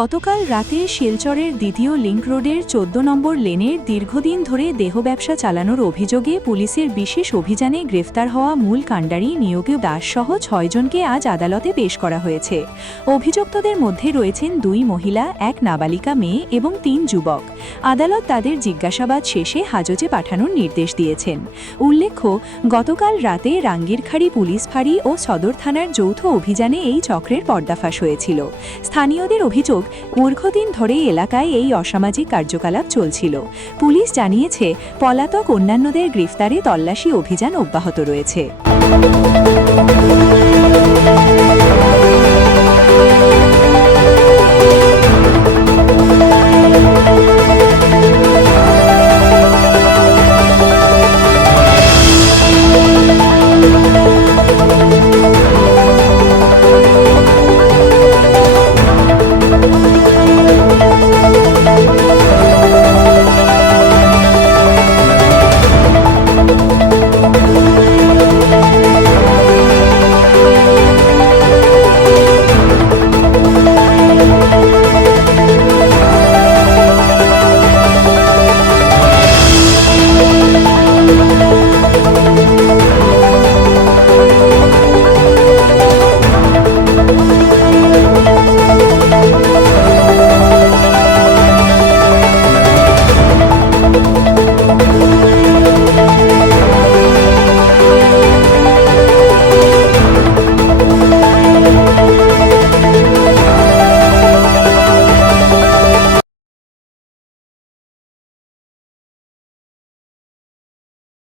গতকাল রাতে শিলচরের দ্বিতীয় লিংক রোডের ১৪ নম্বর লেনের দীর্ঘদিন ধরে দেহ ব্যবসা চালানোর অভিযোগে পুলিশের বিশেষ অভিযানে গ্রেফতার হওয়া মূল কাণ্ডারি নিয়োগী দাস সহ ৬ জনকে আজ আদালতে পেশ করা হয়েছে। অভিযুক্তদের মধ্যে রয়েছেন ২ মহিলা, ১ নাবালিকা মেয়ে এবং ৩ যুবক। আদালত তাদের জিজ্ঞাসাবাদ শেষে হাজতে পাঠানোর নির্দেশ দিয়েছেন। উল্লেখ্য, গতকাল রাতে রাঙ্গিরখাড়ি পুলিশ ফাঁড়ি ও সদর থানার যৌথ অভিযানে এই চক্রের পর্দাফাশ হয়েছিল। স্থানীয়দের অভিযোগ, দীর্ঘদিন ধরে এলাকায় এই অসামাজিক কার্যকলাপ চলছিল। পুলিশ জানিয়েছে, পলাতক অন্যান্যদের গ্রেফতারে তল্লাশি অভিযান অব্যাহত রয়েছে।